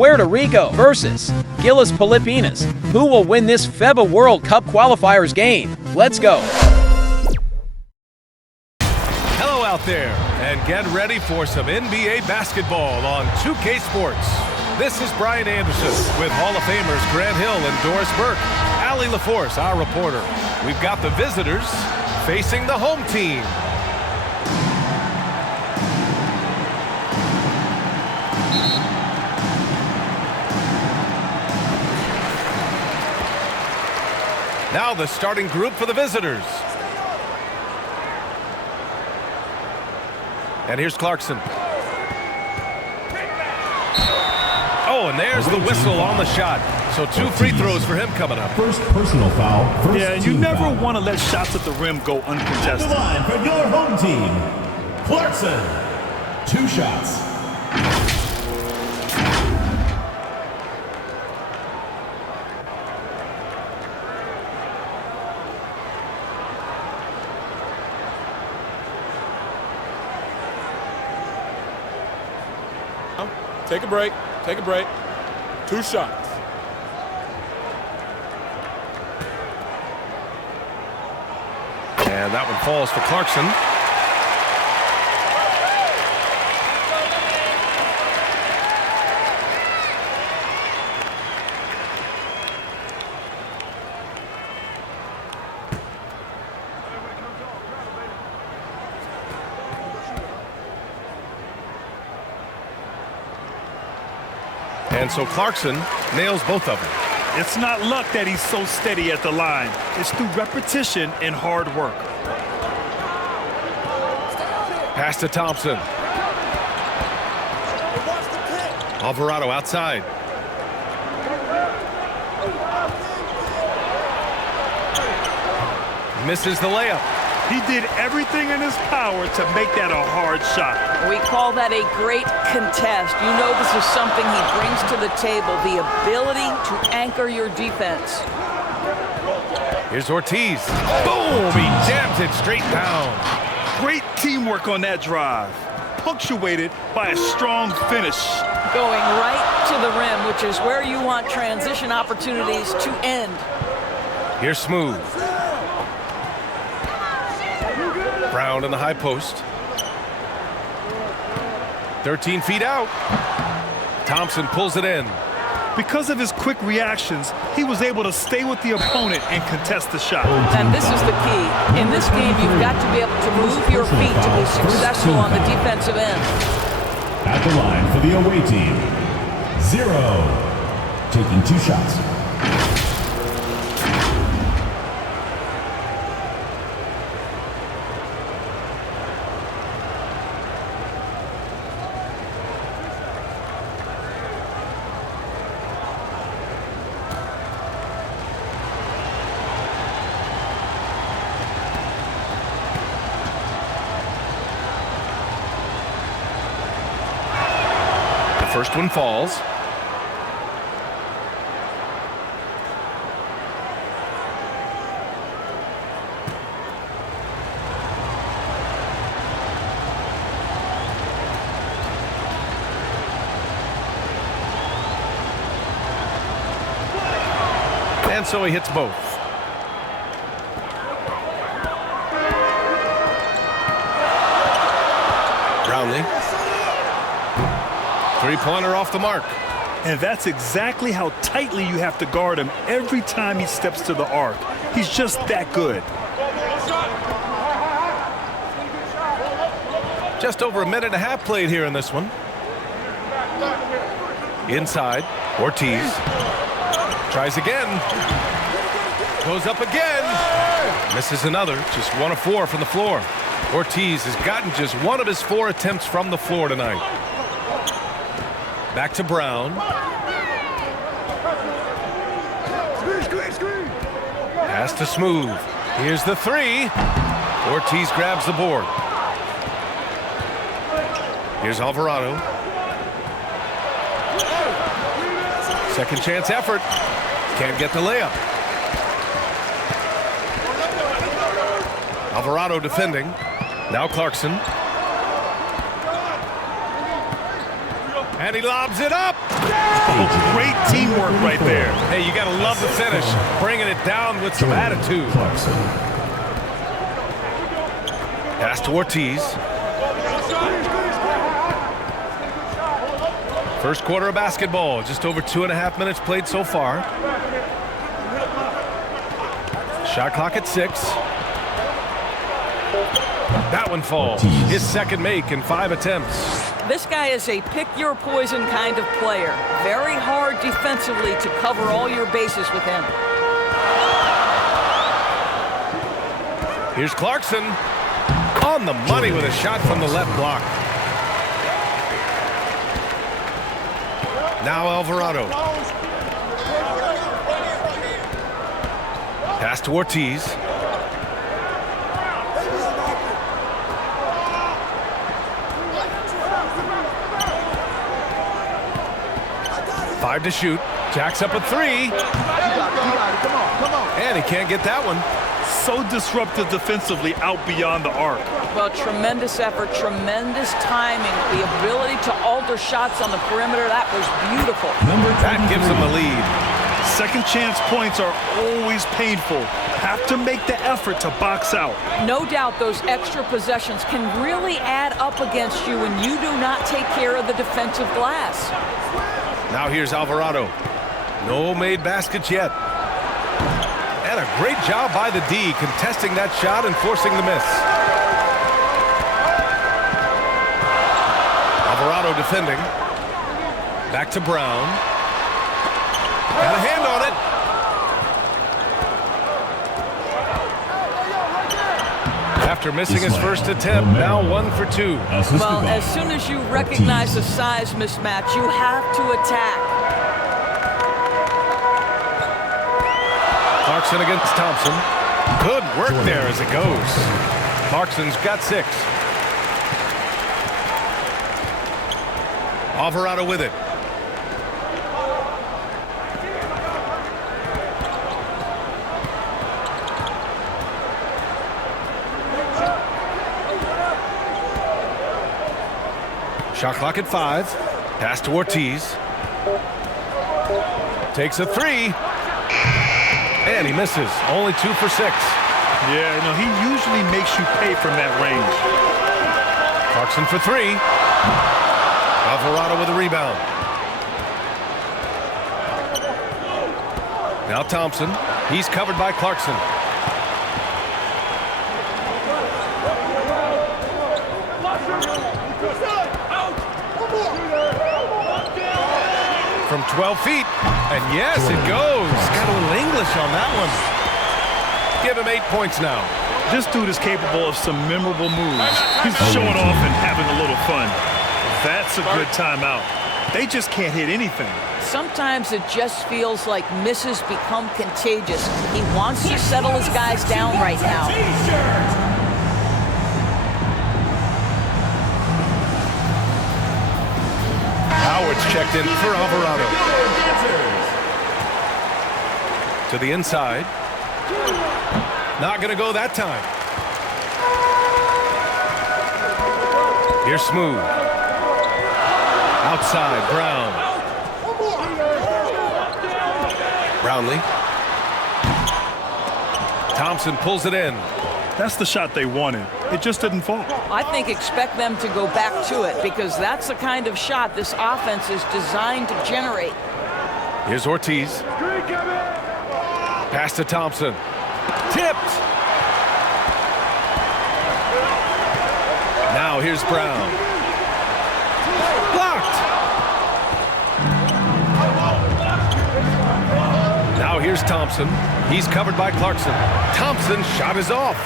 Puerto Rico versus GILAS Pilipinas. Who will win this FIBA World Cup qualifiers game? Let's go. Hello out there, and get ready for some NBA basketball on 2K Sports. This is Brian Anderson with Hall of Famers Grant Hill and Doris Burke. Allie LaForce, our reporter. We've got the visitors facing the home team. Now the starting group for the visitors. And here's Clarkson. Oh, and there's the whistle on the shot. So 2 free throws for him coming up. First personal foul. Yeah, you never want to let shots at the rim go uncontested. The line for your home team, Clarkson. 2 shots. Take a break. Take a break. 2 shots. And that one falls for Clarkson. And so Clarkson nails both of them. It's not luck that he's so steady at the line. It's through repetition and hard work. Pass to Thompson. Alvarado outside. Misses the layup. He did everything in his power to make that a hard shot. We call that a great contest. You know this is something he brings to the table, the ability to anchor your defense. Here's Ortiz. Boom! He jams it straight down. Great teamwork on that drive, punctuated by a strong finish. Going right to the rim, which is where you want transition opportunities to end. Here's Smooth. Brown in the high post. 13 feet out. Thompson pulls it in. Because of his quick reactions, he was able to stay with the opponent and contest the shot. And this is the key. In this game, you've got to be able to move your feet to be successful on the defensive end. At the line for the away team, 0. Taking 2 shots. First one falls. And so he hits both. Brownlee. 3-pointer off the mark. And that's exactly how tightly you have to guard him every time he steps to the arc. He's just that good. Just over a minute and a half played here in this one. Inside, Ortiz. Tries again. Goes up again. Misses another. Just 1 of 4 from the floor. Ortiz has gotten just 1 of his 4 attempts from the floor tonight. Back to Brown. Pass to Smooth. Here's the 3. Ortiz grabs the board. Here's Alvarado. Second chance effort. Can't get the layup. Alvarado defending. Now Clarkson. And he lobs it up. Oh, great teamwork right there. Hey, you got to love the finish. Bringing it down with some attitude. Pass to Ortiz. First quarter of basketball. Just over 2.5 minutes played so far. Shot clock at 6. That one falls. His second make in 5 attempts. This guy is a pick-your-poison kind of player. Very hard defensively to cover all your bases with him. Here's Clarkson. On the money with a shot from the left block. Now Alvarado. Pass to Ortiz. Five to shoot. Jacks up a 3. And he can't get that one. So disruptive defensively out beyond the arc. Well, tremendous effort, tremendous timing, the ability to alter shots on the perimeter. That was beautiful. That gives him the lead. Second chance points are always painful. Have to make the effort to box out. No doubt those extra possessions can really add up against you when you do not take care of the defensive glass. Now here's Alvarado. No made baskets yet. And a great job by the D contesting that shot and forcing the miss. Alvarado defending. Back to Brown. Got a hand on it. After missing his first attempt, now 1 for 2. Well, as soon as you recognize the size mismatch, you have to attack. Clarkson against Thompson. Good work there as it goes. Clarkson's got 6. Alvarado with it. Shot clock at 5. Pass to Ortiz. Takes a 3. And he misses. Only 2 for 6. Yeah, you know, he usually makes you pay from that range. Clarkson for 3. Alvarado with a rebound. Now Thompson. He's covered by Clarkson. From 12 feet. And yes, it goes. Got a little English on that one. Give him 8 points now. This dude is capable of some memorable moves. He's showing off and having a little fun. That's a good timeout. They just can't hit anything. Sometimes it just feels like misses become contagious. He wants to settle his guys down right now. Howard's checked in for Alvarado. To the inside. Not going to go that time. Here's Smooth. Outside, Brown. Brownlee. Thompson pulls it in. That's the shot they wanted. It just didn't fall. I think expect them to go back to it because that's the kind of shot this offense is designed to generate. Here's Ortiz. Pass to Thompson. Tipped. Now here's Brown. Blocked. Now here's Thompson. He's covered by Clarkson. Thompson's shot is off.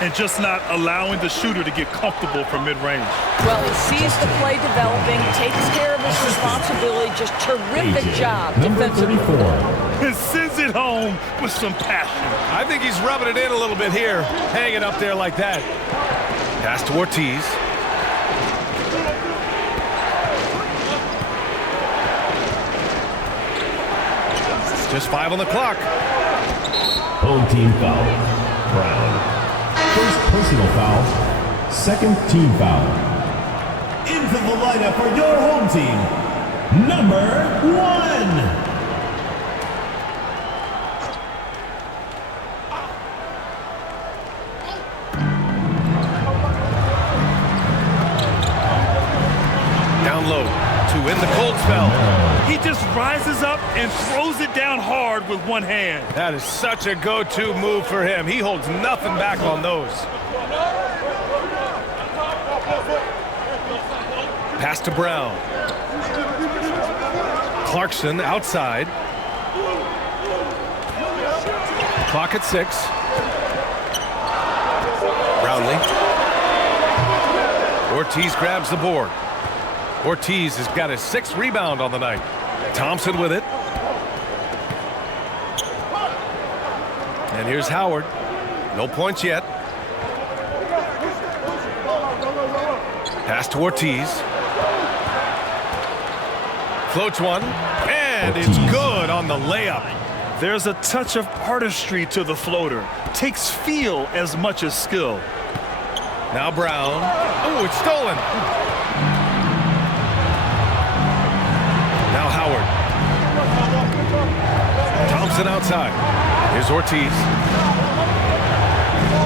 And just not allowing the shooter to get comfortable from mid-range. Well, he sees the play developing, takes care of his responsibility. Just terrific job defensively. And sends it home with some passion. I think he's rubbing it in a little bit here, hanging up there like that. Pass to Ortiz. Just 5 on the clock. Home team foul. Brown. First personal foul. Second team foul. into the lineup for your home team, number 1. Down low to win the cold spell. He just rises up and throws it down hard with one hand. That is such a go-to move for him. He holds nothing back on those. Pass to Brown. Clarkson outside. Clock at 6. Brownlee. Ortiz grabs the board. Ortiz has got his 6th rebound on the night. Thompson with it. And here's Howard. No points yet. Pass to Ortiz. Floats one. And it's good on the layup. There's a touch of artistry to the floater. Takes feel as much as skill. Now Brown. Oh, it's stolen. Now Howard. Thompson outside. Here's Ortiz.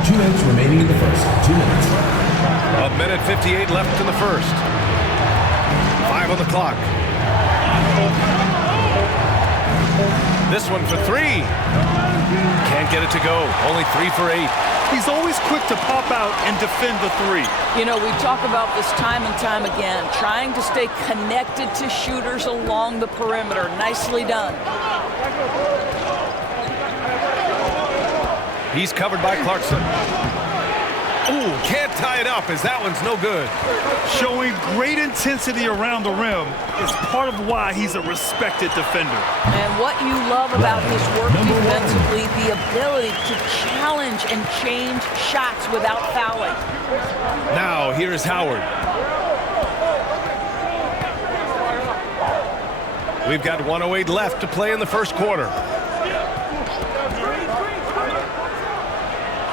2 minutes remaining in the first. 2 minutes. 1:58 left in the first. 5 on the clock. This one for 3. Can't get it to go. Only 3 for 8. He's always quick to pop out and defend the 3. You know, we talk about this time and time again, trying to stay connected to shooters along the perimeter. Nicely done. He's covered by Clarkson. Ooh, can't tie it up as that one's no good. Showing great intensity around the rim is part of why he's a respected defender. And what you love about his work defensively, the ability to challenge and change shots without fouling. Now here's Howard. We've got 1:08 left to play in the first quarter.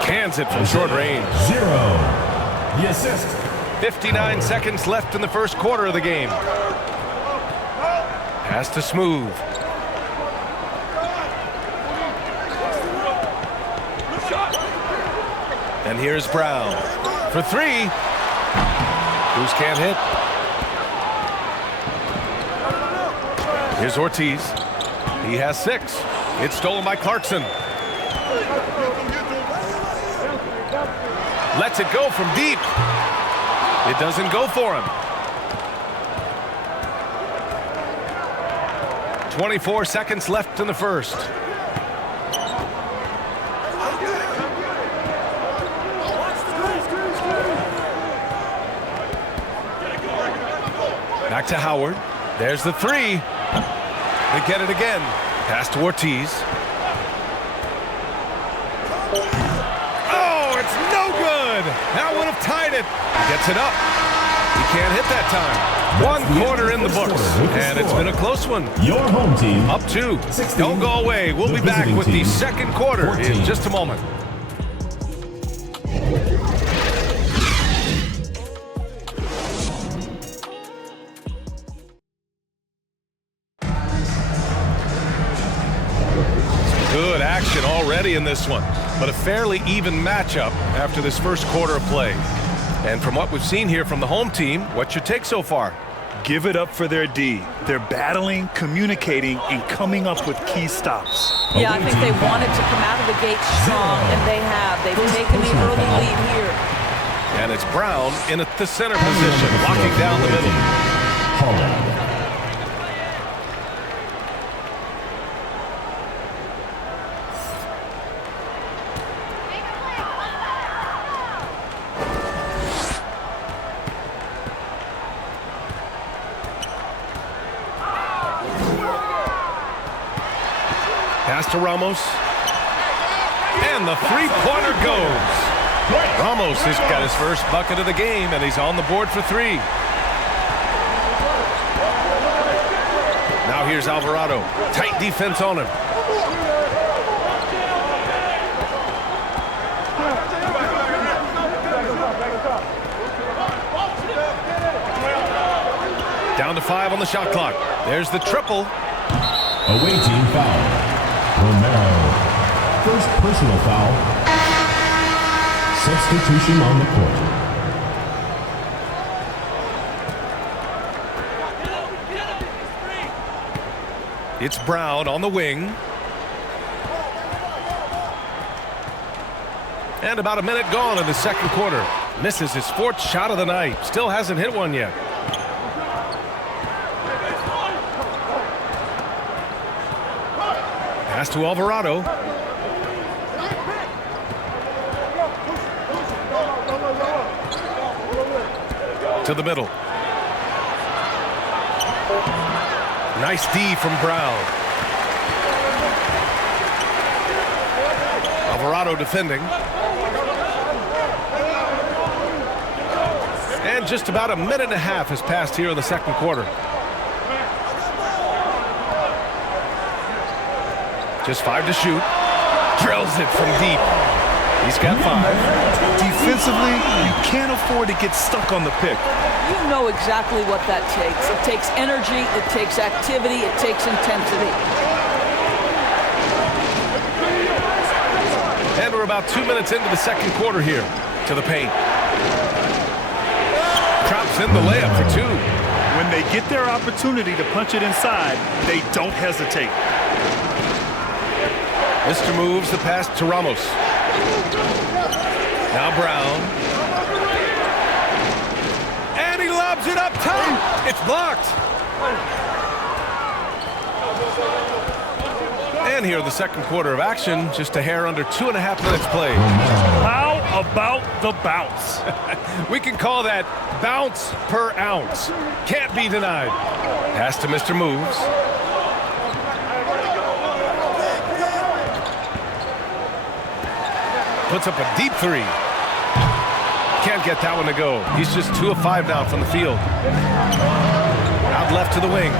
Cans it from short range. 0. The assist. 59 seconds left in the first quarter of the game. Pass to Smooth. And here's Brown for 3. Who's can't hit? Here's Ortiz. He has 6. It's stolen by Clarkson. Lets it go from deep. It doesn't go for him. 24 seconds left in the first. Back to Howard. There's the 3. They get it again. Pass to Ortiz. That would have tied it. Gets it up. He can't hit that time. 1 quarter in the books, and it's been a close one. Your home team. Up 2. Don't go away. We'll be back with the second quarter in just a moment. Good action already in this one, but a fairly even matchup after this first quarter of play. And from what we've seen here from the home team, what's your take so far? Give it up for their D. They're battling, communicating, and coming up with key stops. Yeah, I think they wanted to come out of the gate strong, and they have. They've taken the early lead here. And it's Brown in the center position, locking down the middle. Pass to Ramos. And the three-pointer goes. Ramos has got his first bucket of the game, and he's on the board for 3. Now here's Alvarado. Tight defense on him. 5 on the shot clock. There's the triple. Away team foul. Romero. First personal foul. Substitution on the court. It's Brown on the wing. And about a minute gone in the second quarter. Misses his 4th shot of the night. Still hasn't hit one yet. Pass to Alvarado. To the middle. Nice D from Brown. Alvarado defending. And just about a minute and a half has passed here in the second quarter. Just 5 to shoot. Drills it from deep. He's got 5. Defensively, you can't afford to get stuck on the pick. You know exactly what that takes. It takes energy, it takes activity, it takes intensity. And we're about 2 minutes into the second quarter here. To the paint. Drops in the layup for 2. When they get their opportunity to punch it inside, they don't hesitate. Mr. moves the pass to Ramos. Now Brown. And he lobs it up top. It's blocked. And here in the second quarter of action, just a hair under 2.5 minutes played. How about the bounce? We can call that bounce per ounce. Can't be denied. Pass to Mr. Moves. Puts up a deep 3. Can't get that one to go. He's just 2 of 5 now from the field. Out left to the wing.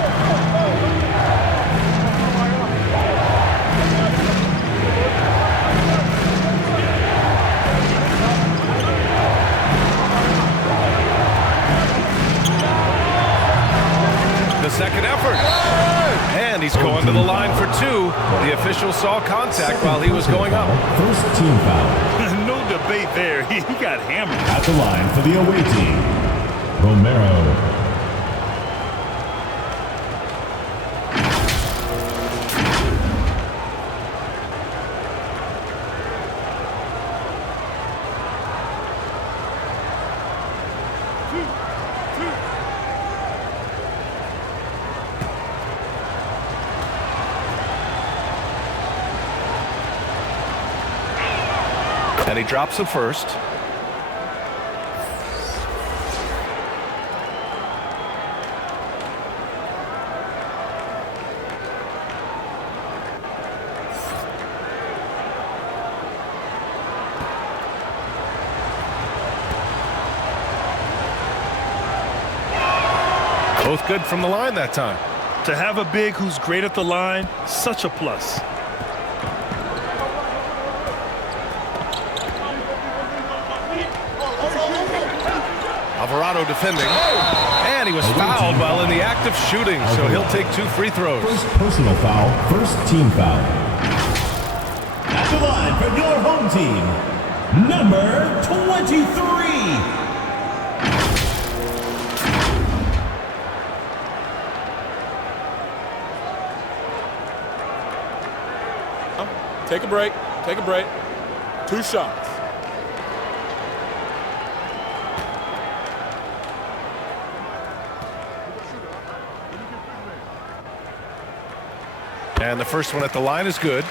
The second effort. And he's going to the line for 2. The official saw contact while he was going up. First team foul. No debate there. He got hammered. At the line for the away team, Romero. And he drops the first. Both good from the line that time. To have a big who's great at the line, such a plus. Alvarado defending. And he was fouled while in the act of shooting, so he'll take 2 free throws. First personal foul, first team foul. At the line for your home team, number 23. Take a break. Take a break. 2 shots. And the first one at the line is good.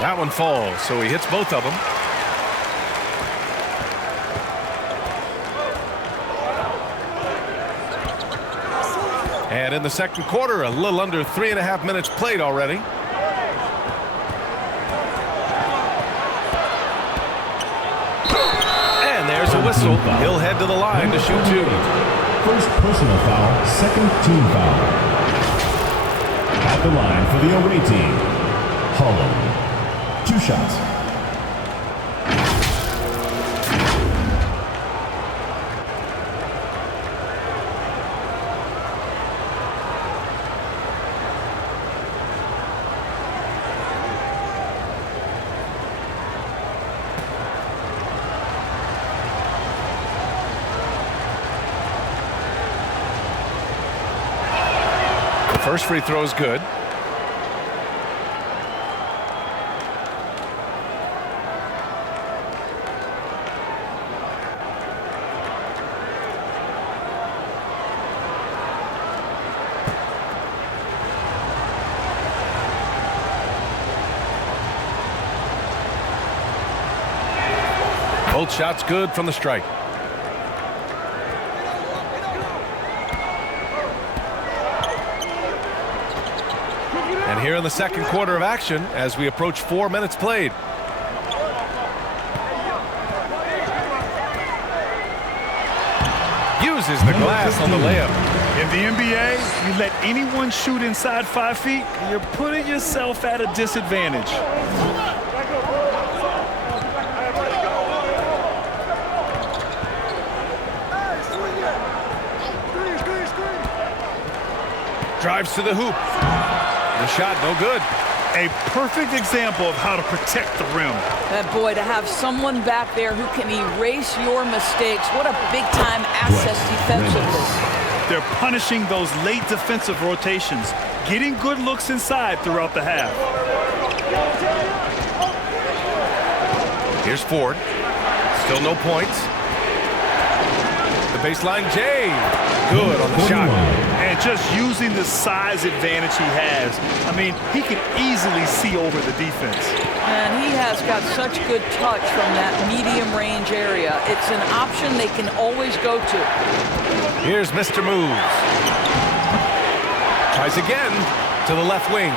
That one falls, so he hits both of them. And in the second quarter, a little under 3.5 minutes played already. And there's a whistle, he'll head to the line to shoot 2. First personal foul, second team foul. At the line for the away team, Holland. 2 shots. First free throw is good. Both shots good from the strike. And here in the second quarter of action as we approach 4 minutes played. Uses the glass on the layup. In the NBA, you let anyone shoot inside 5 feet, you're putting yourself at a disadvantage. Drives to the hoop. The shot no good. A perfect example of how to protect the rim. And boy, to have someone back there who can erase your mistakes, what a big-time asset defensively. They're punishing those late defensive rotations, getting good looks inside throughout the half. Here's Ford. Still no points. The baseline J. Good on the shot. And just using the size advantage he has, I mean, he can easily see over the defense. And he has got such good touch from that medium range area. It's an option they can always go to. Here's Mr. Moves. Tries again to the left wing.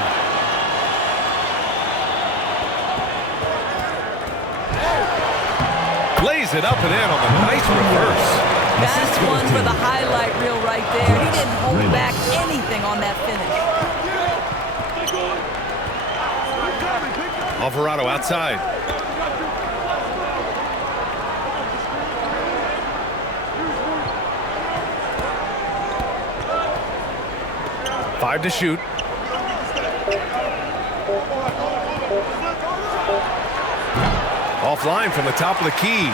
Lays it up and in on the nice reverse. That's one for the highlight reel right there. He didn't hold back anything on that finish. Alvarado outside. Five to shoot. Offline from the top of the key.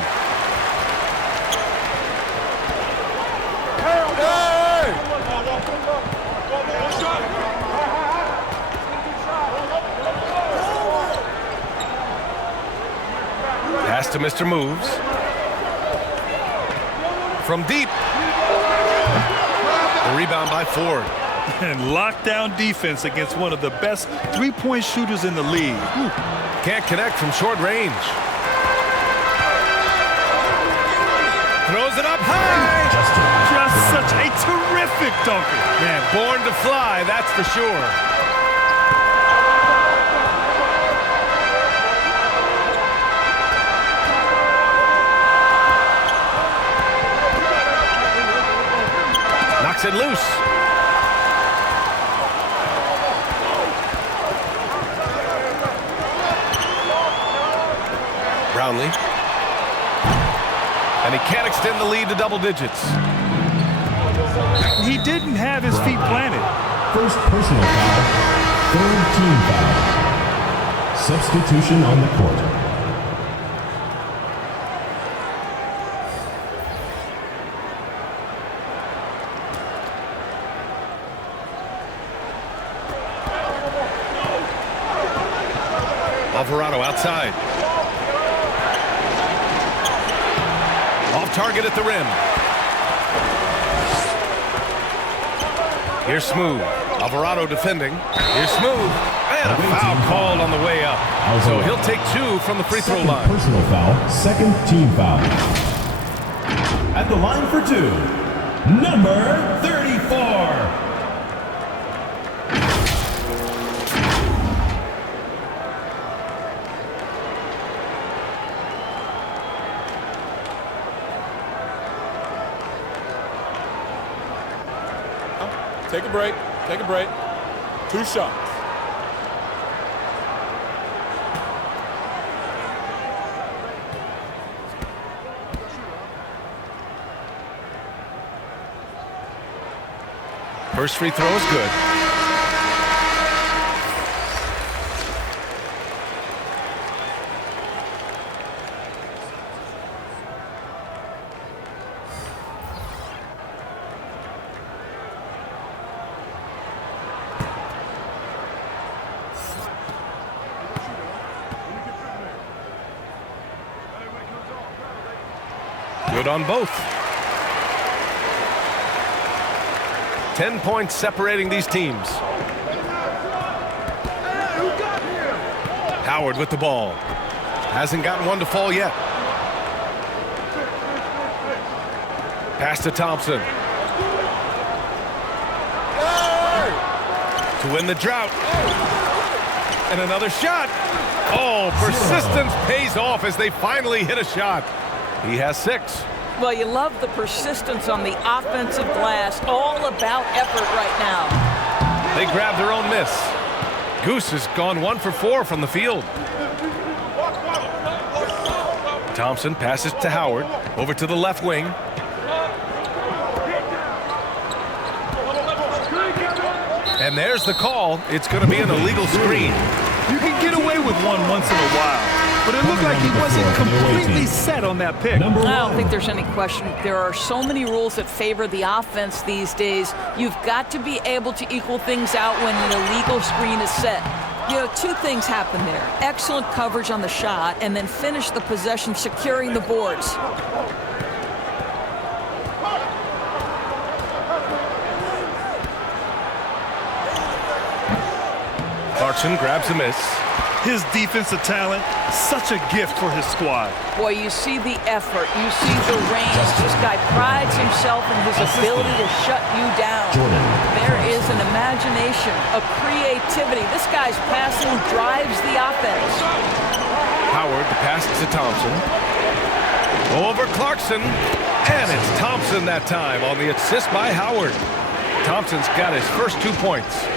Pass to Mr. Moves. From deep. The rebound by Ford. And lockdown defense against one of the best three-point shooters in the league. Can't connect from short range. Throws it up high. Just such a terrific dunker. Man, born to fly, that's for sure. Knocks it loose. Brownlee. And he can't extend the lead to double digits. He didn't have his feet planted. First personal foul, third team foul. Substitution on the court. Alvarado outside. Off target at the rim. Here's Smooth. Alvarado defending. Here's Smooth. And a foul called on the way up. So he'll take 2 from the free throw line. Personal foul, second team foul. At the line for 2, number 34. Take a break. Take a break. 2 shots. First free throw is good. Good on both. 10 points separating these teams. Howard with the ball. Hasn't gotten one to fall yet. Pass to Thompson. To win the drought. And another shot. Oh, persistence pays off as they finally hit a shot. He has 6. Well, you love the persistence on the offensive glass. All about effort right now. They grab their own miss. Goose has gone 1 for 4 from the field. Thompson passes to Howard. Over to the left wing. And there's the call. It's going to be an illegal screen. You can get away with one once in a while, but it looked like he wasn't completely set on that pick. I don't think there's any question. There are so many rules that favor the offense these days. You've got to be able to equal things out when an illegal screen is set. You know, 2 things happen there. Excellent coverage on the shot, and then finish the possession securing the boards. Clarkson grabs a miss. His defensive talent, such a gift for his squad. Boy, you see the effort. You see the range. This guy prides himself in his ability to shut you down. There is an imagination, a creativity. This guy's passing drives the offense. Howard, the pass to Thompson. Over Clarkson. And it's Thompson that time on the assist by Howard. Thompson's got his first 2 points.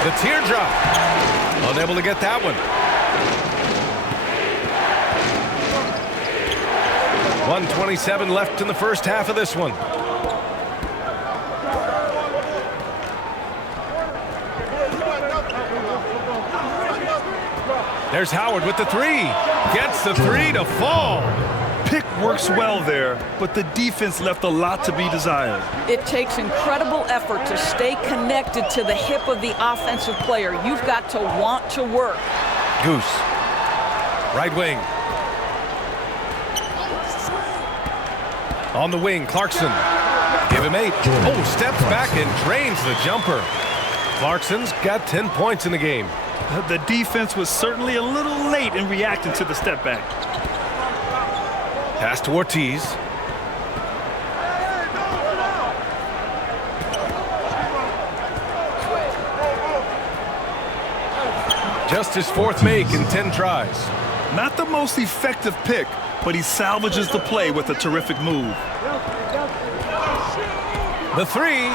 The teardrop. Unable to get that one. 1:27 left in the first half of this one. There's Howard with the 3. Gets the 3 to fall. Pick works well there, but the defense left a lot to be desired. It takes incredible effort to stay connected to the hip of the offensive player. You've got to want to work. Goose. Right wing. On the wing, Clarkson. Give him 8. Oh, steps back and drains the jumper. Clarkson's got 10 points in the game. The defense was certainly a little late in reacting to the step back. Pass to Ortiz. Just his 4th make in 10 tries. Not the most effective pick, but he salvages the play with a terrific move. The 3.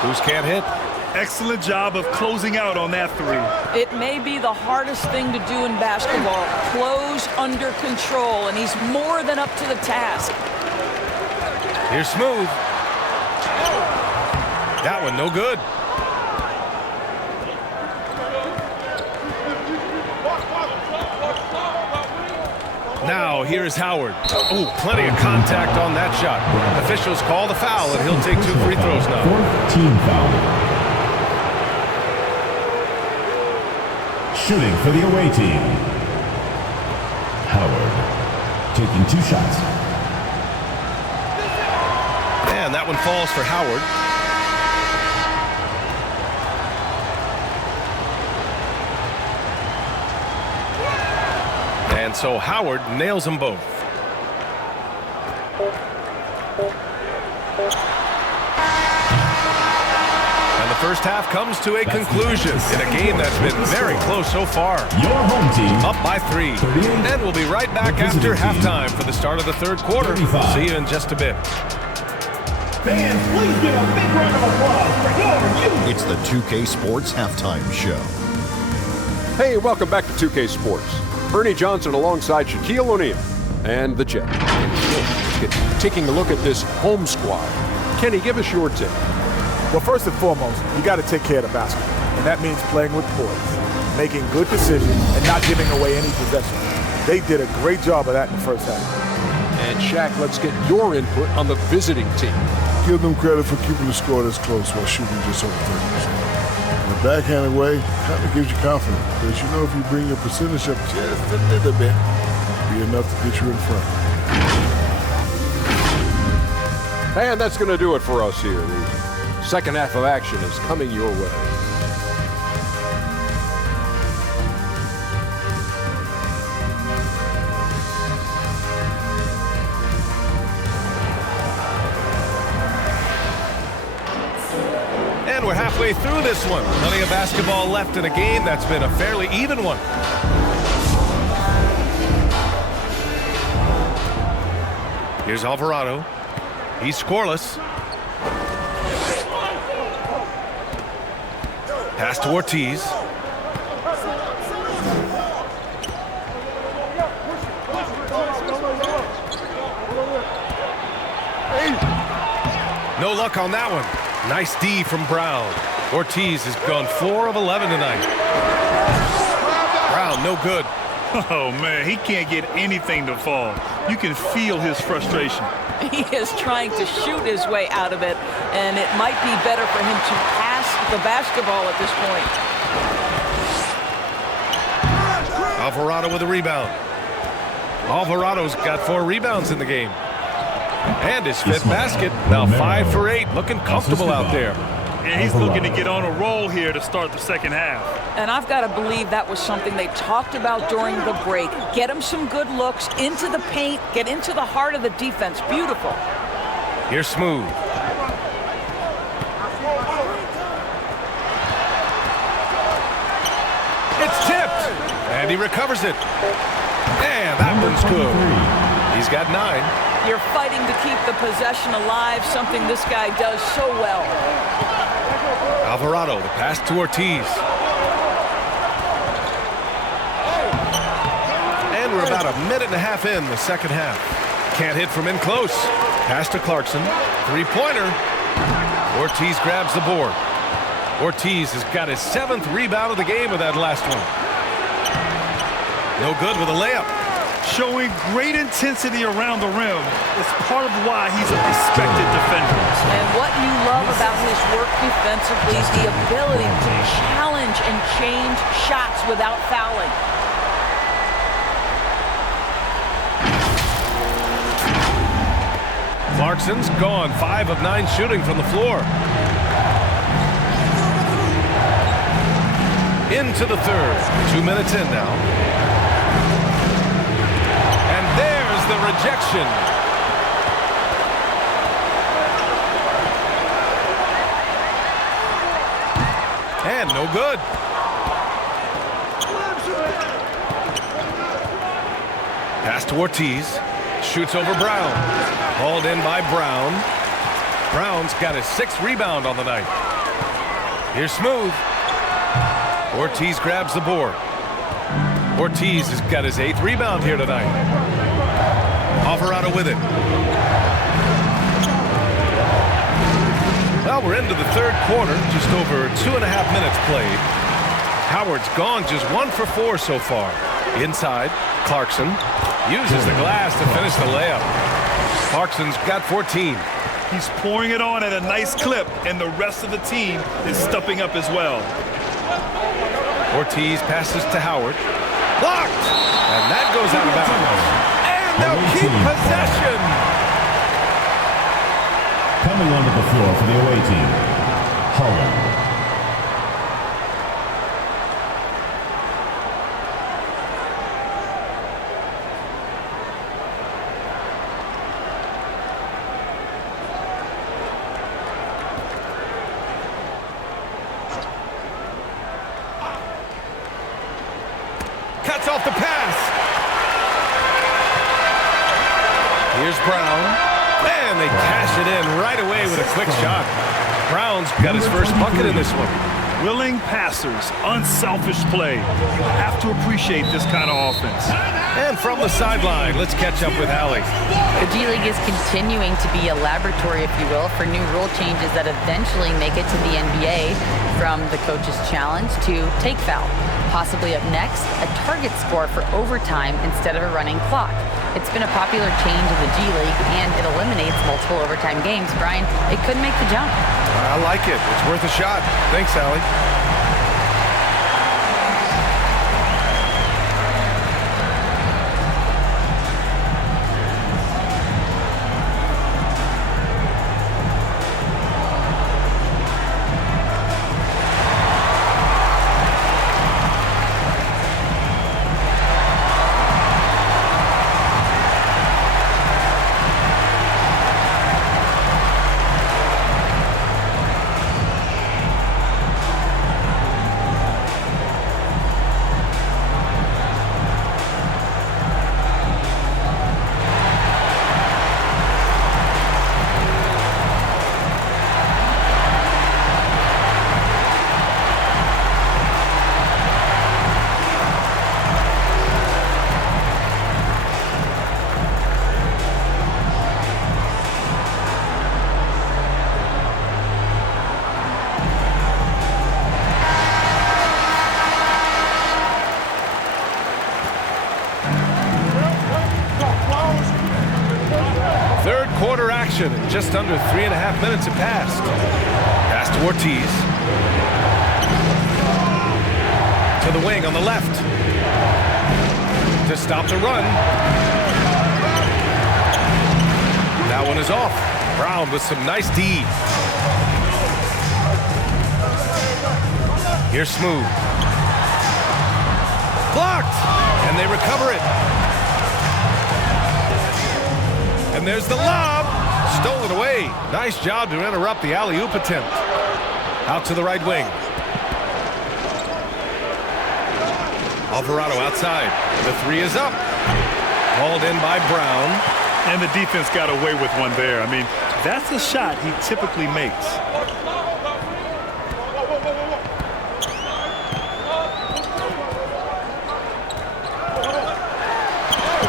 Goose can't hit. Excellent job of closing out on that 3. It may be the hardest thing to do in basketball. Close under control, and he's more than up to the task. Here's Smooth. That one no good. Now here's Howard. Oh, plenty of contact on that shot. Officials call the foul, and he'll take 2 free throws now. 4th team foul. Shooting for the away team. Howard taking 2 shots. And that one falls for Howard. And so Howard nails them both. And the first half comes to a conclusion in a game that's been very close so far. Your home team Up by 3. And we'll be right back after halftime for the start of the third quarter. 35. See you in just a bit. Fans, please give a big round of applause for your youth. It's the 2K Sports Halftime Show. Hey, welcome back to 2K Sports. Ernie Johnson alongside Shaquille O'Neal and the Jet. Taking a look at this home squad. Kenny, give us your take. Well, first and foremost, you got to take care of the basketball. And that means playing with poise, making good decisions, and not giving away any possession. They did a great job of that in the first half. And Shaq, let's get your input on the visiting team. Give them credit for keeping the score this close while shooting just over 30%. In a backhanded way, kind of gives you confidence, because you know if you bring your percentage up just a little bit, it'll be enough to get you in front. And that's going to do it for us here. The second half of action is coming your way. And we're halfway through this one. Plenty of basketball left in a game that's been a fairly even one. Here's Alvarado. He's scoreless. Pass to Ortiz. No luck on that one. Nice D from Brown. Ortiz has gone 4 of 11 tonight. Brown, no good. Oh, man, he can't get anything to fall. You can feel his frustration. He is trying to shoot his way out of it, and it might be better for him to pass the basketball at this point. Alvarado with a rebound. Alvarado's got 4 rebounds in the game. And his 5th basket. Now 5 for 8. Looking comfortable out there. And he's looking to get on a roll here to start the second half. And I've got to believe that was something they talked about during the break. Get him some good looks into the paint, get into the heart of the defense. Beautiful. Here's Smooth. It's tipped. And he recovers it. And that one's good. He's got 9. You're fighting to keep the possession alive, something this guy does so well. Alvarado, the pass to Ortiz. And we're about a minute and a half in the second half. Can't hit from in close. Pass to Clarkson. 3-pointer. Ortiz grabs the board. Ortiz has got his 7th rebound of the game with that last one. No good with a layup. Showing great intensity around the rim. It's part of why he's a respected defender. And what you love about his work defensively is the ability to challenge and change shots without fouling. Clarkson's gone 5 of 9 shooting from the floor. Into the third. 2 minutes in now. There's the rejection. And no good. Pass to Ortiz. Shoots over Brown. Hauled in by Brown. Brown's got his 6th rebound on the night. Here's Smooth. Ortiz grabs the board. Ortiz has got his 8th rebound here tonight. Alvarado with it. Well, we're into the third quarter, just over 2.5 minutes played. Howard's gone just 1 for 4 so far. Inside, Clarkson uses the glass to finish the layup. Clarkson's got 14. He's pouring it on at a nice clip, and the rest of the team is stepping up as well. Ortiz passes to Howard. Blocked! And that goes out of bounds. And they'll keep possession. Coming onto the floor for the away team, Holland. the pass. Here's Brown. And they cash it in right away with a quick shot. Brown's got his first bucket in this one. Willing passers, unselfish play. You have to appreciate this kind of offense. And from the sideline, let's catch up with Allie. The G League is continuing to be a laboratory, if you will, for new rule changes that eventually make it to the NBA, from the coach's challenge to take foul. Possibly up next, a target score for overtime instead of a running clock. It's been a popular change in the G League, and it eliminates multiple overtime games. Brian, it could make the jump. I like it. It's worth a shot. Thanks, Allie. Quarter action, and just under 3.5 minutes have passed. Pass to Ortiz. To the wing on the left. To stop the run. That one is off. Brown with some nice D. Here's Smooth. Blocked! And they recover it. And there's the lob. Stolen away. Nice job to interrupt the alley-oop attempt. Out to the right wing. Alvarado outside. The three is up. Called in by Brown. And the defense got away with one there. I mean, that's a shot he typically makes.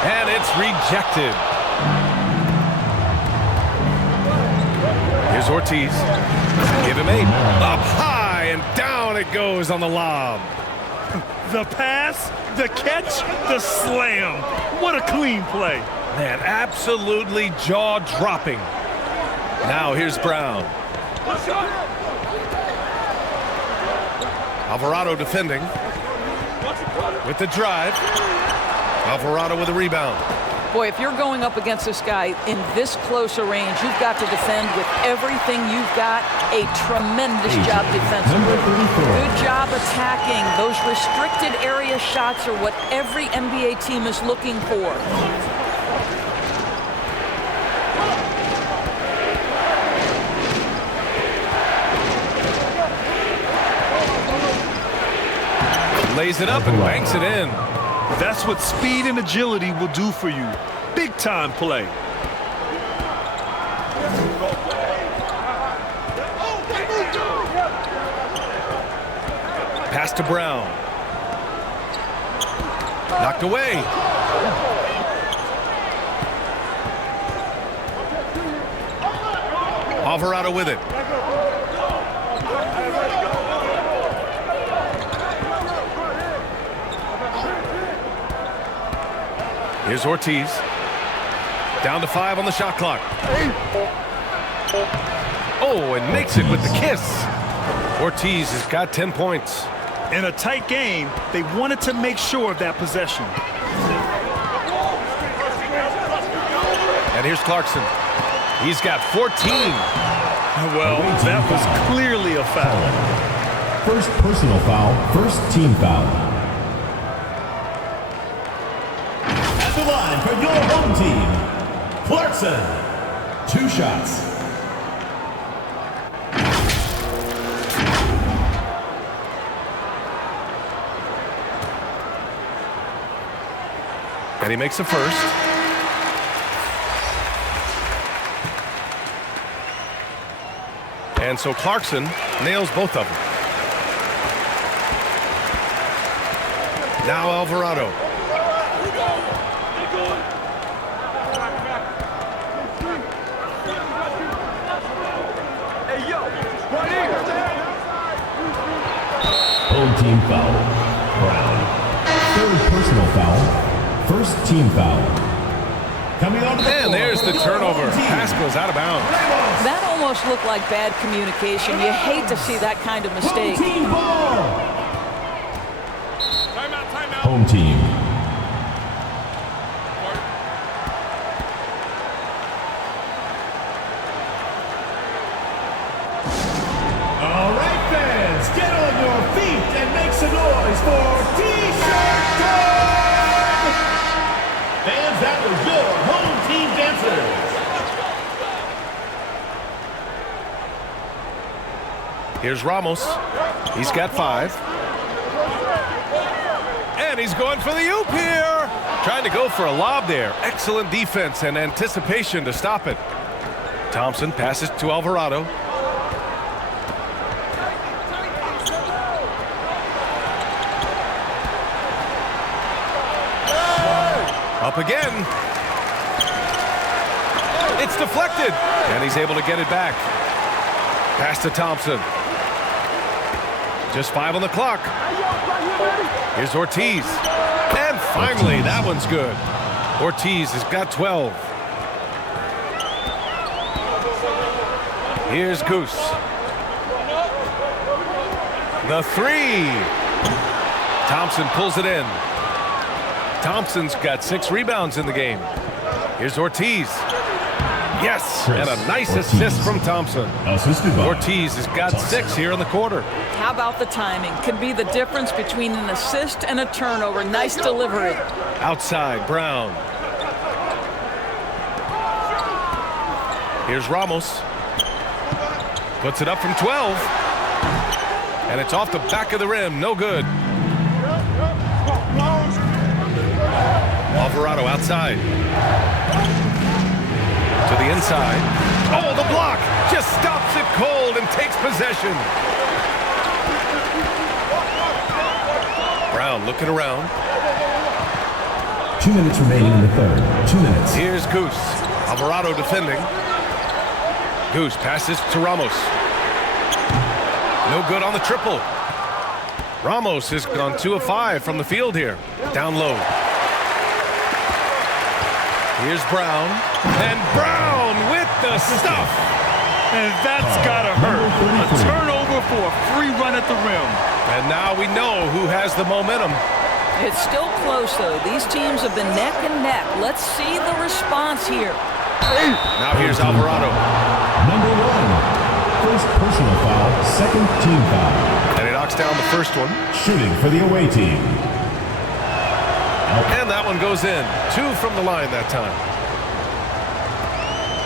And it's rejected. Here's Ortiz. Give him 8. Up high and down it goes on the lob. The pass, the catch, the slam. What a clean play. Man, absolutely jaw-dropping. Now here's Brown. Alvarado defending. With the drive. Alvarado with a rebound. Boy, if you're going up against this guy in this close a range, you've got to defend with everything you've got. A tremendous job defensively. Good job attacking. Those restricted area shots are what every NBA team is looking for. Lays it up and banks it in. That's what speed and agility will do for you. Big time play. Pass to Brown. Knocked away. Alvarado with it. Here's Ortiz. Down to 5 on the shot clock. Oh, and makes it with the kiss. Ortiz has got 10 points. In a tight game, they wanted to make sure of that possession. And here's Clarkson. He's got 14. Well, that was clearly a foul. First personal foul, first team foul. The line for your home team, Clarkson. 2 shots. And he makes the first. And so Clarkson nails both of them. Now Alvarado. Home team foul. Brown. Third personal foul. First team foul. Coming on. And there's the turnover. Pass goes out of bounds. That almost looked like bad communication. You hate to see that kind of mistake. Home team ball. Home team. All right, fans, get on your feet and make some noise for T-shirt time! Fans, that was your home team dancers. Here's Ramos. He's got 5. And he's going for the oop here. Trying to go for a lob there. Excellent defense and anticipation to stop it. Thompson passes to Alvarado. Up again. It's deflected. And he's able to get it back. Pass to Thompson. Just 5 on the clock. Here's Ortiz. And finally, that one's good. Ortiz has got 12. Here's Goose. The 3. Thompson pulls it in. Thompson's got 6 rebounds in the game. Here's Ortiz. Yes, and a nice assist from Thompson. Ortiz has got 6 here in the quarter. How about the timing? Could be the difference between an assist and a turnover. Nice delivery. Outside, Brown. Here's Ramos. Puts it up from 12. And it's off the back of the rim. No good. Alvarado outside. To the inside. Oh, the block just stops it cold and takes possession. Brown looking around. 2 minutes remaining in the third. 2 minutes. Here's Goose. Alvarado defending. Goose passes to Ramos. No good on the triple. Ramos has gone 2 of 5 from the field here. Down low. Here's Brown. And Brown with the stuff. And that's gotta hurt. A turnover for a free run at the rim. And now we know who has the momentum. It's still close, though. These teams have been neck and neck. Let's see the response here. Now here's Alvarado. Number 1. First personal foul, second team foul. And he knocks down the first one. Shooting for the away team. And that one goes in. 2 from the line that time.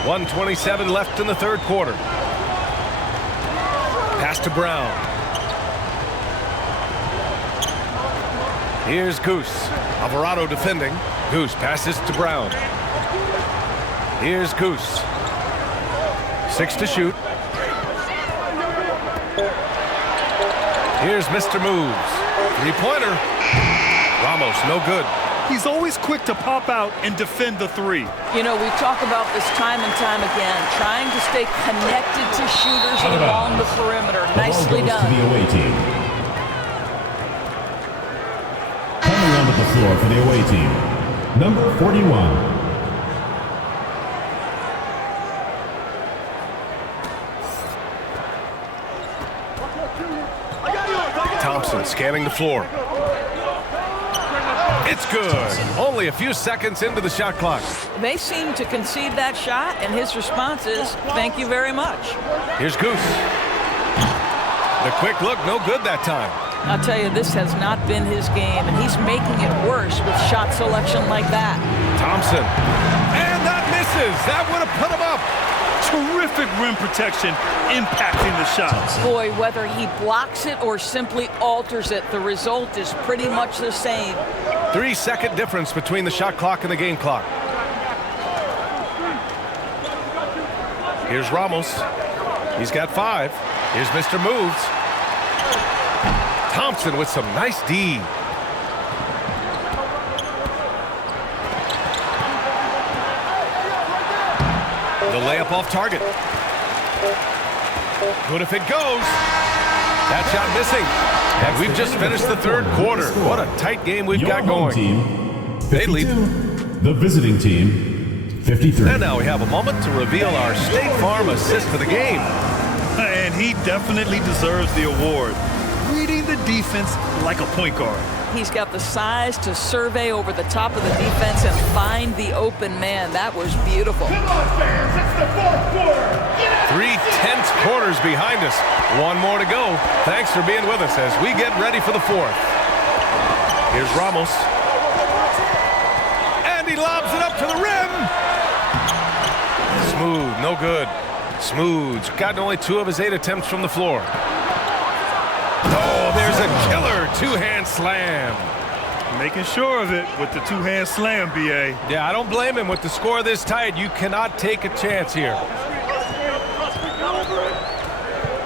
1:27 left in the third quarter. Pass to Brown. Here's Goose. Alvarado defending. Goose passes to Brown. Here's Goose. 6 to shoot. Here's Mr. Moves. 3-pointer. Ramos, no good. He's always quick to pop out and defend the 3. You know, we talk about this time and time again, trying to stay connected to shooters along the perimeter. Nicely done. To the away team. Coming onto the floor for the away team, number 41. Thompson scanning the floor. It's good. Only a few seconds into the shot clock. They seem to concede that shot, and his response is, thank you very much. Here's Goose. The quick look, no good that time. I'll tell you, this has not been his game, and he's making it worse with shot selection like that. Thompson. And that misses. That would have put him up. Terrific rim protection, impacting the shot. Boy, whether he blocks it or simply alters it, the result is pretty much the same. 3-second difference between the shot clock and the game clock. Here's Ramos. He's got 5. Here's Mr. Moves. Thompson with some nice D. The layup off target. Good if it goes. That shot missing. And we've just finished the third quarter. What a tight game we've got going. Team, They lead. the visiting team, 53. And now we have a moment to reveal our State Farm assist for the game. And he definitely deserves the award. Reading the defense like a point guard. He's got the size to survey over the top of the defense and find the open man. That was beautiful. Come on, fans, it's the fourth quarter. 3 tense quarters behind us. One more to go. Thanks for being with us as we get ready for the fourth. Here's Ramos. And he lobs it up to the rim. Smooth, no good. Smooth's gotten only 2 of his 8 attempts from the floor. Oh, there's a killer 2-hand slam. Making sure of it with the 2-hand slam, BA. Yeah, I don't blame him. With the score this tight, you cannot take a chance here.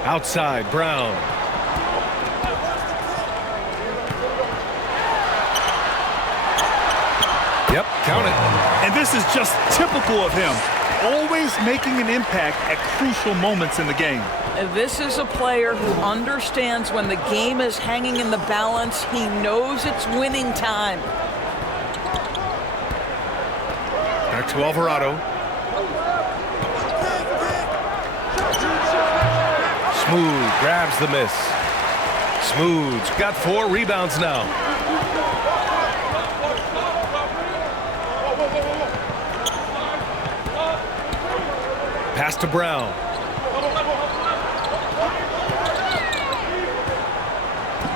Outside, Brown. Yep, count it. And this is just typical of him. Always making an impact at crucial moments in the game. This is a player who understands when the game is hanging in the balance. He knows it's winning time. Back to Alvarado. Smooth grabs the miss. Smooth's got 4 rebounds now. Pass to Brown.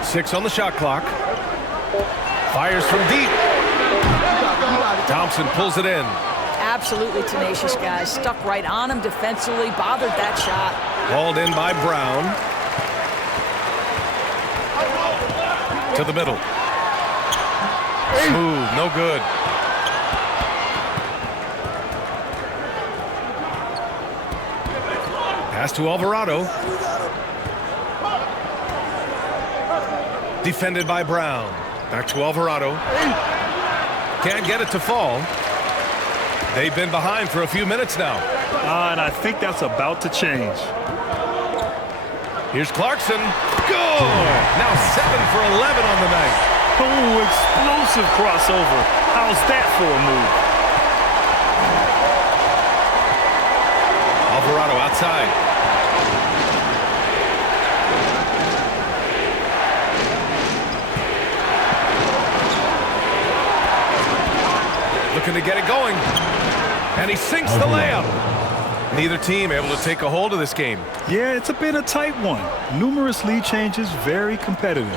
Six on the shot clock. Fires from deep. Thompson pulls it in. Absolutely tenacious, guys. Stuck right on him defensively, bothered that shot. Hauled in by Brown. To the middle. Smooth, no good. Pass to Alvarado. Defended by Brown. Back to Alvarado. Can't get it to fall. They've been behind for a few minutes now. And I think that's about to change. Here's Clarkson. Good! Now 7 for 11 on the night. Oh, explosive crossover. How's that for a move? Alvarado outside. Looking to get it going. And he sinks the layup. Neither team able to take a hold of this game. Yeah, it's a bit a tight one. Numerous lead changes, very competitive.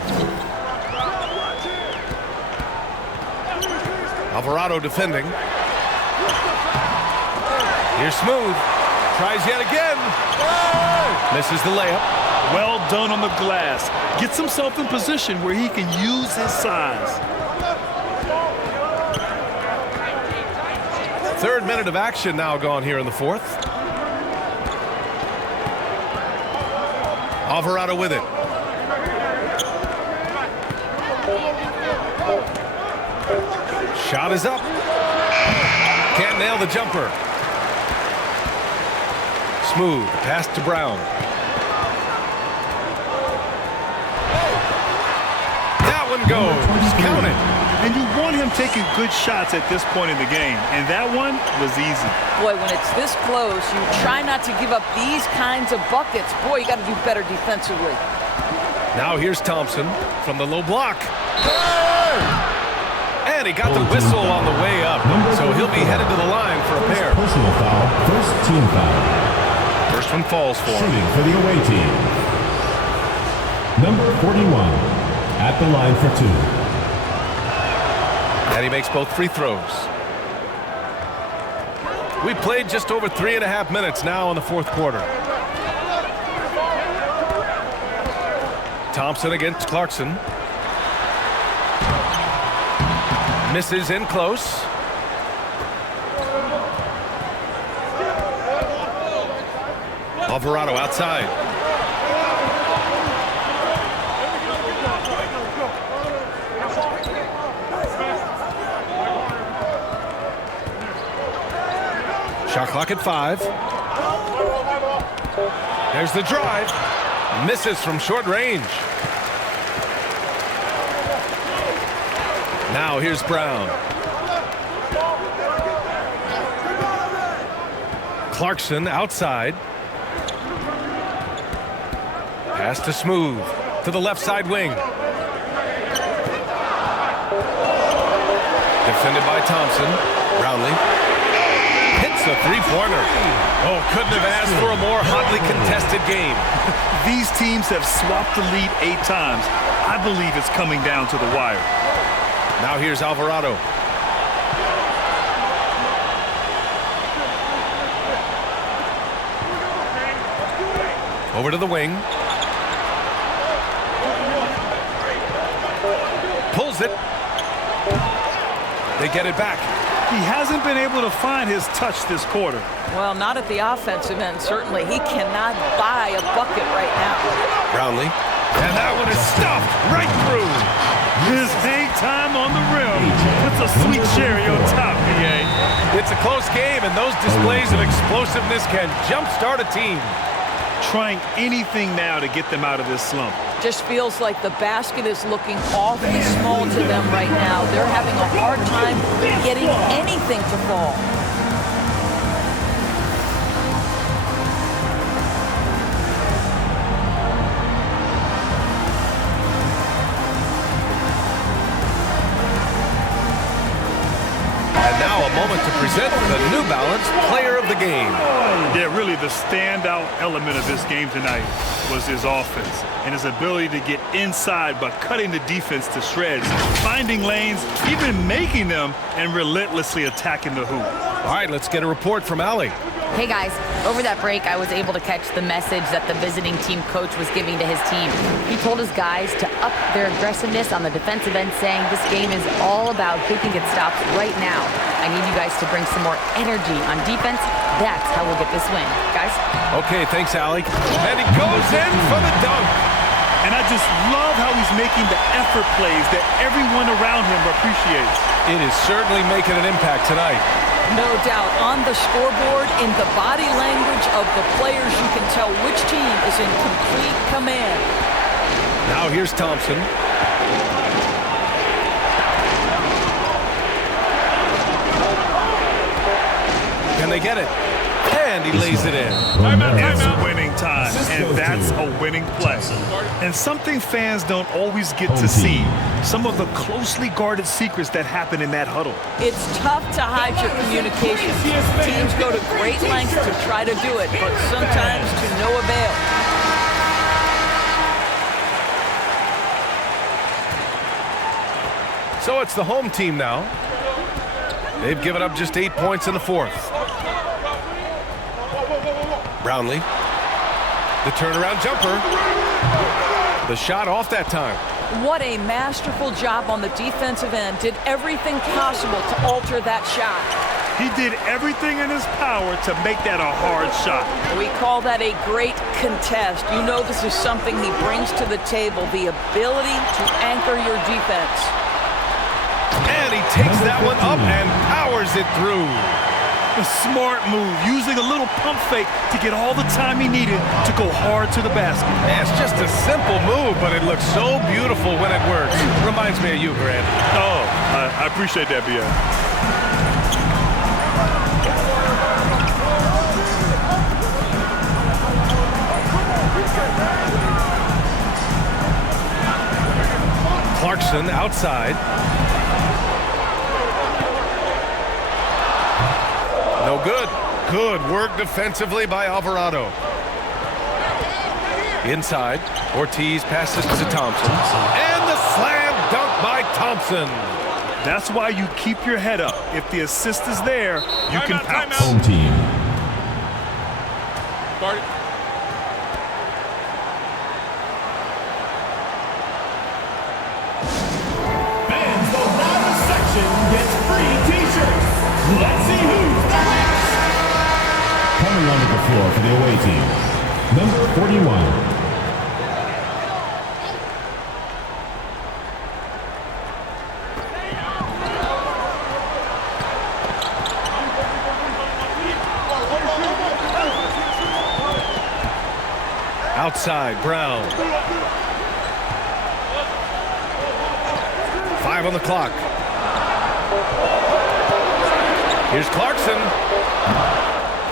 Alvarado defending. Here's Smooth. Tries yet again. Misses the layup. Well done on the glass. Gets himself in position where he can use his size. Third minute of action now gone here in the fourth. Alvarado with it. Shot is up. Can't nail the jumper. Smooth. Pass to Brown. That one goes. Count it. And you want him taking good shots at this point in the game. And that one was easy. Boy, when it's this close, you try not to give up these kinds of buckets. Boy, you got to do better defensively. Now here's Thompson from the low block. And he got the whistle on the way up. So he'll be headed to the line for a pair. Personal foul, first team foul. First one falls for him. Shooting for the away team. Number 41 at the line for 2. And he makes both free throws. We played just over 3.5 minutes now in the fourth quarter. Thompson against Clarkson. Misses in close. Alvarado outside. Shot clock at 5. There's the drive. Misses from short range. Now here's Brown. Clarkson outside. Pass to Smooth to the left side wing. Defended by Thompson. Brownlee hits a three-pointer. Oh, couldn't have asked for a more hotly contested game. These teams have swapped the lead 8 times. I believe it's coming down to the wire. Now here's Alvarado. Over to the wing. Pulls it. They get it back. He hasn't been able to find his touch this quarter. Well, not at the offensive end, certainly. He cannot buy a bucket right now. Brownlee. And that one is stuffed right through. His hang time on the rim puts a sweet cherry on top, PA. It's a close game, and those displays of explosiveness can jumpstart a team. Trying anything now to get them out of this slump. Just feels like the basket is looking awfully small to them right now. They're having a hard time getting anything to fall. And now a moment to present the New Balance Player of the Game. Yeah, really the standout element of this game tonight was his offense and his ability to get inside by cutting the defense to shreds, finding lanes, even making them, and relentlessly attacking the hoop. All right, let's get a report from Allie. Hey guys, over that break, I was able to catch the message that the visiting team coach was giving to his team. He told his guys to up their aggressiveness on the defensive end, saying this game is all about who can get stops right now. I need you guys to bring some more energy on defense. That's how we'll get this win. Guys? Okay, thanks, Allie. And he goes in for the dunk. And I just love how he's making the effort plays that everyone around him appreciates. It is certainly making an impact tonight. No doubt. On the scoreboard, in the body language of the players, you can tell which team is in complete command. Now here's Thompson. Can they get it? And he lays it in. It's winning time, and that's a winning play. And something fans don't always get to see, some of the closely guarded secrets that happen in that huddle. It's tough to hide your communication. Teams go to great lengths to try to do it, but sometimes to no avail. So it's the home team now. They've given up just 8 points in the fourth. Brownlee. The turnaround jumper. The shot off that time. What a masterful job on the defensive end. Did everything possible to alter that shot. He did everything in his power to make that a hard shot. We call that a great contest. You know this is something he brings to the table, the ability to anchor your defense. And he takes that one up and powers it through. A smart move, using a little pump fake to get all the time he needed to go hard to the basket. Yeah, it's just a simple move, but it looks so beautiful when it works. Reminds me of you, Grant. Oh, I appreciate that, B.A. Clarkson outside. No good. Good work defensively by Alvarado. Inside, Ortiz passes to Thompson. And the slam dunk by Thompson. That's why you keep your head up. If the assist is there, you can pounce. Home team. Fans, the loudest section onto the floor for the away team. Number 41. Outside, Brown. 5 on the clock. Here's Clarkson.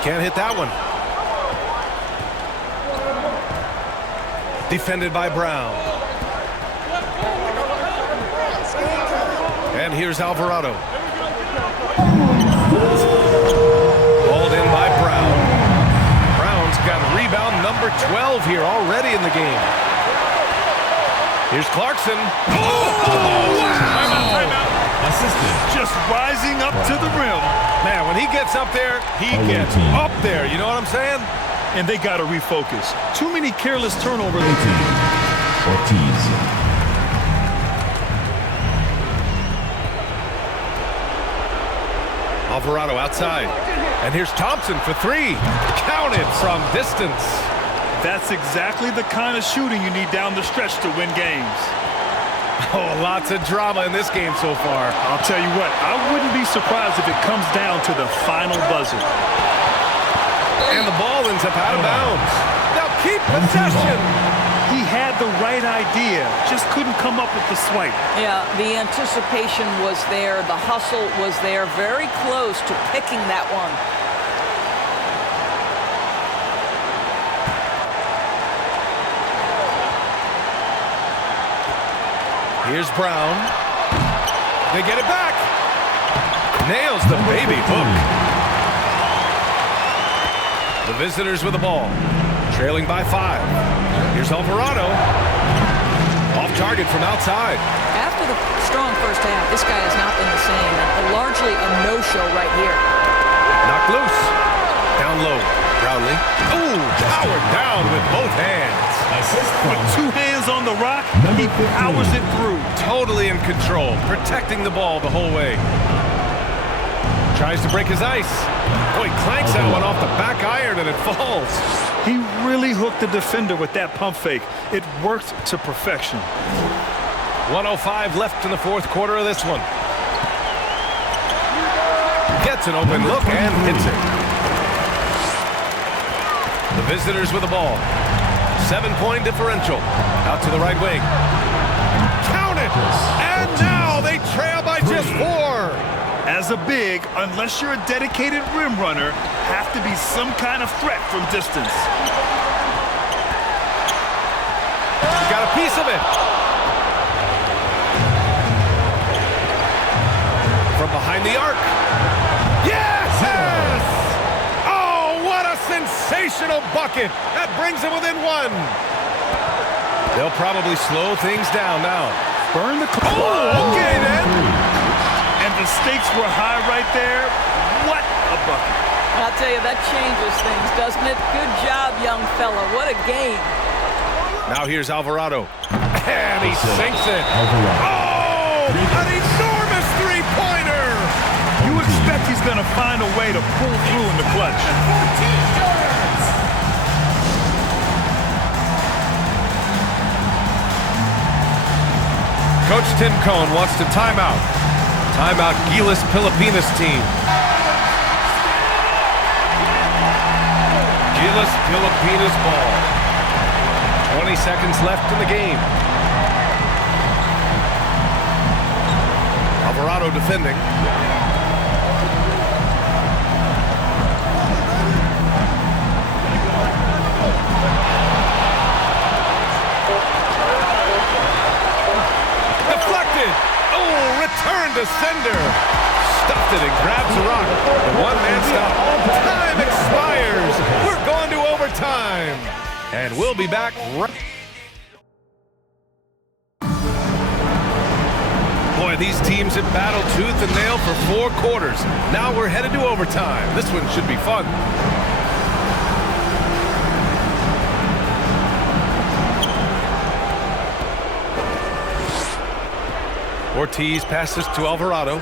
Can't hit that one. Defended by Brown. And here's Alvarado. Hauled in by Brown. Brown's got rebound number 12 here already in the game. Here's Clarkson. Oh, wow! Timeout. Assistant. Just rising up to the rim. Man, when he gets up there, he gets up there. You know what I'm saying? And they got to refocus. Too many careless turnovers. Ortiz. Alvarado outside. And here's Thompson for 3. Counted from distance. That's exactly the kind of shooting you need down the stretch to win games. Oh, lots of drama in this game so far. I'll tell you what, I wouldn't be surprised if it comes down to the final buzzer. And the ball ends up out of bounds. Now keep possession. He had the right idea, just couldn't come up with the swipe. Yeah, the anticipation was there. The hustle was there. Very close to picking that one. Here's Brown. They get it back. Nails the baby hook. The visitors with the ball. Trailing by 5. Here's Alvarado. Off target from outside. After the strong first half, this guy has not been the same. Largely a no-show right here. Knocked loose. Down low. Brownlee. Ooh, powered down with both hands. With 2 hands on the rock, he powers it through. Totally in control, protecting the ball the whole way. Tries to break his ice. Boy, clanks that one off the back iron and it falls. He really hooked the defender with that pump fake. It worked to perfection. 1:05 left in the 4th quarter of this one. Gets an open look and hits it. The visitors with the ball. 7-point differential. Out to the right wing. Count it! And now they trail by just 4. As a big, unless you're a dedicated rim runner, have to be some kind of threat from distance. Got a piece of it. From behind the arc. Yes! Oh, what a sensational bucket. That brings them within 1. They'll probably slow things down now. Burn the clock. Oh, okay then. And the stakes were high right there. What a bucket. I'll tell you, that changes things, doesn't it? Good job, young fella. What a game. Now here's Alvarado. And he sinks it. Oh, an enormous three-pointer. You expect he's going to find a way to pull through in the clutch. Coach Tim Cohn wants to timeout. Timeout GILAS Pilipinas team. GILAS Pilipinas ball. 20 seconds left in the game. Alvarado defending. Deflected. Oh, return to sender. Stuffed it and grabs a rock. The one-man stop. Time expires. We're going to overtime. And we'll be back right. Boy, these teams have battled tooth and nail for 4 quarters. Now we're headed to overtime. This one should be fun. Ortiz passes to Alvarado.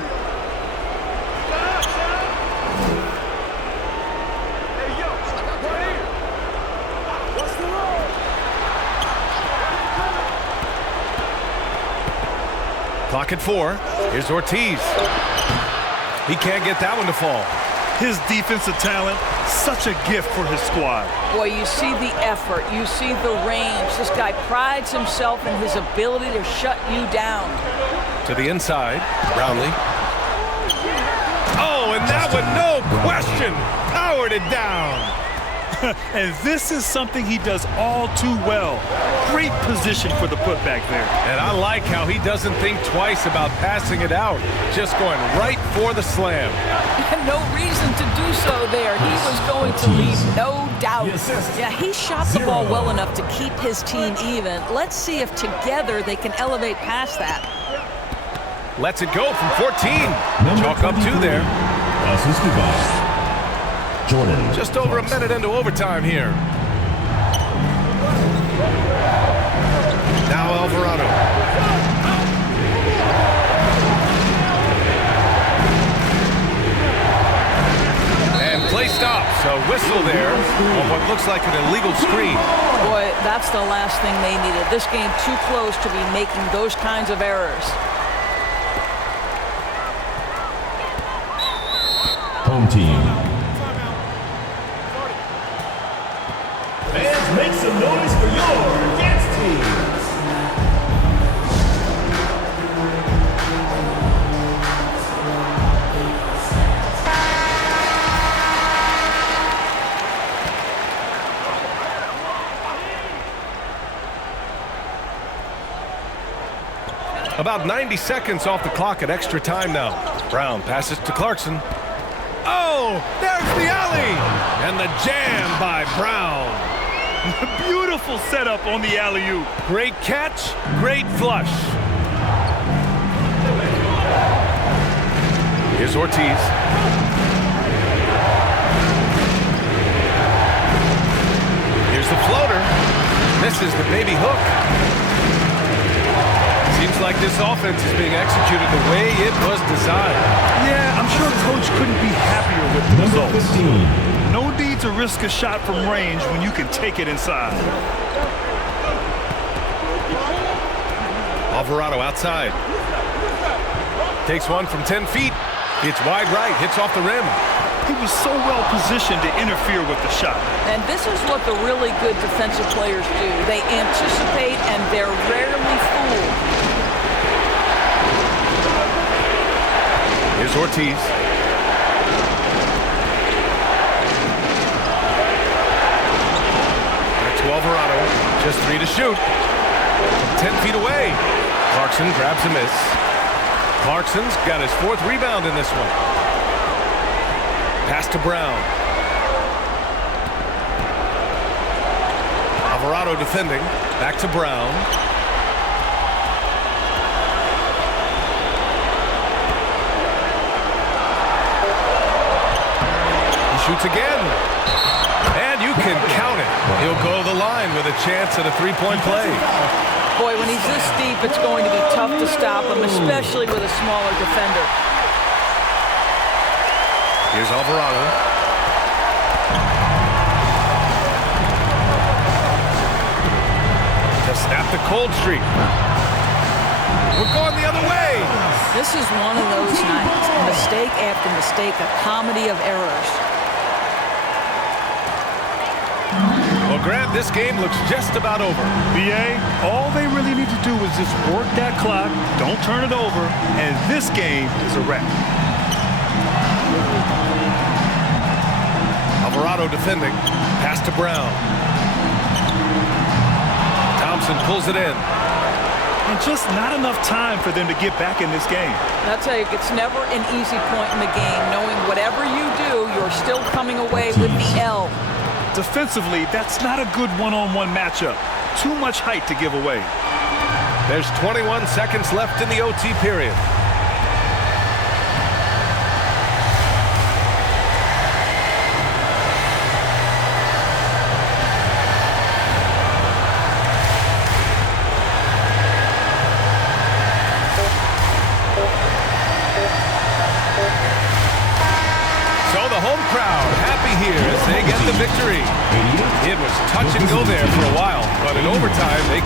Clock at 4. Here's Ortiz. He can't get that one to fall. His defensive talent, such a gift for his squad. Boy, you see the effort, you see the range. This guy prides himself in his ability to shut you down. To the inside, Brownlee. Oh, and that one, no question, powered it down. And this is something he does all too well. Great position for the putback there. And I like how he doesn't think twice about passing it out, just going right for the slam. No reason to do so there. He was going to leave, no doubt. Yeah, he shot the ball well enough to keep his team even. Let's see if together they can elevate past that. Lets it go from 14. Chalk up 2 there. Just over a minute into overtime here. Now Alvarado. And play stops. A whistle there on what looks like an illegal screen. Boy, that's the last thing they needed. This game too close to be making those kinds of errors. Home team. Fans, make some noise for your against team. About 90 seconds off the clock at extra time now. Brown passes to Clarkson. Oh, there's the alley! And the jam by Brown. Beautiful setup on the alley-oop. Great catch, great flush. Here's Ortiz. Here's the floater. Misses the baby hook. Seems like this offense is being executed the way it was designed. Yeah, I'm sure Coach couldn't be happier with the results. 15. No need to risk a shot from range when you can take it inside. Alvarado outside. Takes one from 10 feet. It's wide right, hits off the rim. He was so well positioned to interfere with the shot. And this is what the really good defensive players do. They anticipate and they're rarely fooled. Here's Ortiz. Back to Alvarado. Just 3 to shoot. 10 feet away. Clarkson grabs a miss. Clarkson's got his 4th rebound in this one. Pass to Brown. Alvarado defending. Back to Brown. Shoots again. And you can count it. He'll go to the line with a chance at a 3-point play. Boy, when he's this deep, it's going to be tough to stop him, especially with a smaller defender. Here's Alvarado. To snap the cold streak. We're going the other way. This is one of those nights. Mistake after mistake, a comedy of errors. Well, Grant, this game looks just about over. BA, all they really need to do is just work that clock, don't turn it over, and this game is a wrap. Alvarado defending. Pass to Brown. Thompson pulls it in. And just not enough time for them to get back in this game. I'll tell you, it's never an easy point in the game, knowing whatever you do, you're still coming away with the L. Defensively, that's not a good one-on-one matchup. Too much height to give away. There's 21 seconds left in the OT period. Home crowd happy here as they get the victory. It was touch and go there for a while, but in overtime they